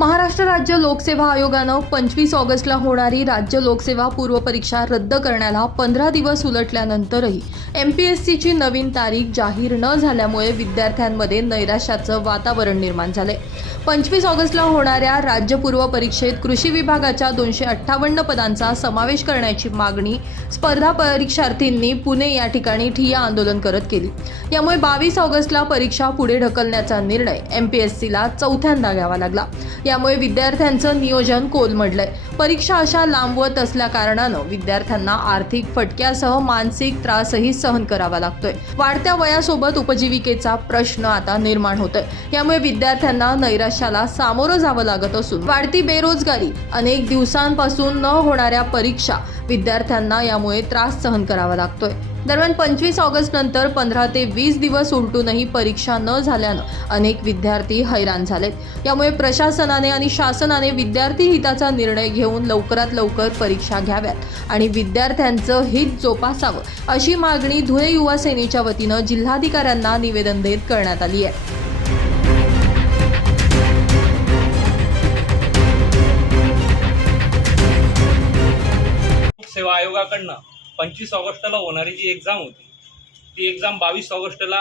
महाराष्ट्र राज्य लोकसेवा आयोगानं पंचवीस ऑगस्टला होणारी राज्य लोकसेवा पूर्व परीक्षा रद्द करण्याला पंधरा दिवस उलटल्यानंतरही एम पी एस सीची नवीन तारीख जाहीर न झाल्यामुळे विद्यार्थ्यांमध्ये नैराश्याचं वातावरण निर्माण झालंय. पंचवीस ऑगस्टला होणाऱ्या राज्य पूर्व परीक्षेत कृषी विभागाच्या दोनशे अठ्ठावन्न पदांचा समावेश करण्याची मागणी स्पर्धा परीक्षार्थींनी पुणे या ठिकाणी ठिय्या आंदोलन करत केली. यामुळे बावीस ऑगस्टला परीक्षा पुढे ढकलण्याचा निर्णय एम पी एस सीला चौथ्यांदा घ्यावा लागला. यामुळे विद्यार्थ्यांचं नियोजन कोलमडलंय. परीक्षा अशा लांबवत असल्या कारणानं विद्यार्थ्यांना आर्थिक फटक्यासह मानसिक त्रासही सहन करावा लागतोय. वाढत्या वयासोबत उपजीविकेचा प्रश्न आता निर्माण होतोय. यामुळे विद्यार्थ्यांना नैराश्याला सामोरं जावं लागत असून वाढती बेरोजगारी अनेक दिवसांपासून न होणाऱ्या परीक्षा विद्यार्थ्यांना यामुळे त्रास सहन करावा लागतोय. दरम्यान पंचवीस ऑगस्ट नंतर पंधरा ते वीस दिवस उलटूनही परीक्षा न झाल्यानं अनेक विद्यार्थी हैराण झालेत. यामुळे प्रशासनाने आणि शासनाने विद्यार्थी हिताचा निर्णय घेऊन लवकरात लवकर परीक्षा घ्याव्यात आणि विद्यार्थ्यांचं हित जोपासावं अशी मागणी धुळे युवा सेनेच्या वतीनं जिल्हाधिकाऱ्यांना निवेदन देत करण्यात आली आहे. सेवा आयोगाकडनं पंचवीस ऑगस्टला होणारी जी एक्झाम होती ती एक्झाम बावीस ऑगस्टला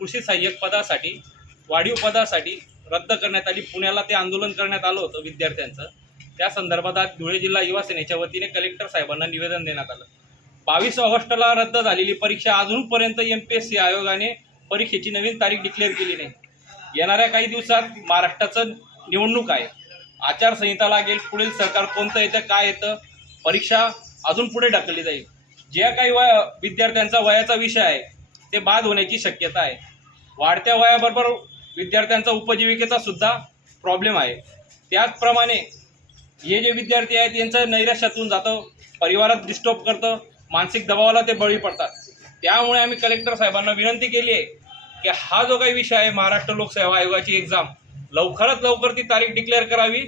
कृषी सहाय्यक पदासाठी वाढीव पदासाठी रद्द करण्यात आली. पुण्याला ते आंदोलन करण्यात आलं होतं विद्यार्थ्यांचं. त्या संदर्भात आज धुळे जिल्हा युवा सेनेच्या वतीने कलेक्टर साहेबांना निवेदन देण्यात आलं. बावीस ऑगस्टला रद्द झालेली परीक्षा अजूनपर्यंत एम पी एस सी आयोगाने परीक्षेची नवीन तारीख डिक्लेअर केली नाही. येणाऱ्या काही दिवसात महाराष्ट्राचं निवडणूक आहे. आचारसंहिता लागेल. पुढील सरकार कोणतं येतं काय येतं परीक्षा अजून पुढे ढकलली जाईल. ज्या काही वया विद्यार्थ्यांचा वयाचा विषय आहे ते बाद होण्याची शक्यता आहे. वाढत्या वयाबरोबर विद्यार्थ्यांचा उपजीविकेचा सुद्धा प्रॉब्लेम आहे. त्याचप्रमाणे हे जे विद्यार्थी आहेत यांचं नैराश्यातून जातं परिवारात डिस्टर्ब करतं मानसिक दबावाला ते बळी पडतात. त्यामुळे आम्ही कलेक्टर साहेबांना विनंती केली आहे की हा जो काही विषय आहे महाराष्ट्र लोकसेवा आयोगाची एक्झाम लवकरात लवकर ती तारीख डिक्लेअर करावी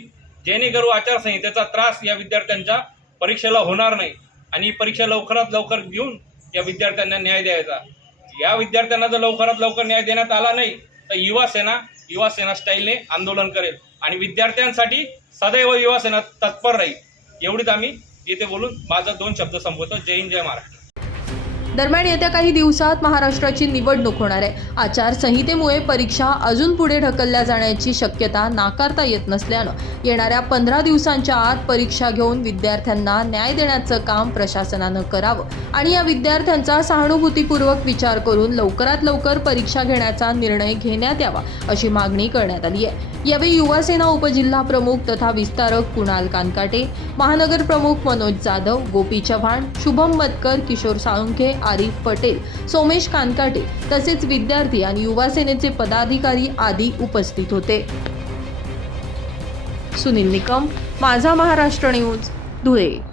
जेणेकरून आचारसंहितेचा त्रास या विद्यार्थ्यांच्या परीक्षेला होणार नाही. आणि परीक्षा लवकरात लवकर घेऊन या विद्यार्थ्यांना न्याय द्यायचा. या विद्यार्थ्यांना जर लवकरात लवकर न्याय देण्यात आला नाही तर युवा सेना युवा सेना स्टाईलने आंदोलन करेल. आणि विद्यार्थ्यांसाठी सदैव युवा सेना तत्पर राहील. एवढीच आम्ही इथे बोलून माझा दोन शब्द संपवतो. जय हिंद जय महाराष्ट्र. दरम्यान येत्या काही दिवसात महाराष्ट्राची निवडणूक होणार आहे. आचारसंहितेमुळे परीक्षा अजून पुढे ढकलल्या जाण्याची शक्यता नाकारता येत नसल्यानं येणाऱ्या पंधरा दिवसांच्या आत परीक्षा घेऊन विद्यार्थ्यांना न्याय देण्याचं काम प्रशासनानं करावं आणि या विद्यार्थ्यांचा सहानुभूतीपूर्वक विचार करून लवकरात लवकर परीक्षा घेण्याचा निर्णय घेण्यात यावा अशी मागणी करण्यात आली आहे. यावेळी युवासेना उपजिल्हा प्रमुख तथा विस्तारक कुणाल कानकाटे महानगर प्रमुख मनोज जाधव गोपी चव्हाण शुभम मतकर किशोर साळुंखे आरिफ पटेल सोमेश कानकाटे तसेच विद्यार्थी आणि युवा सेनेचे पदाधिकारी आदी उपस्थित होते. सुनील निकम माझा महाराष्ट्र न्यूज धुळे.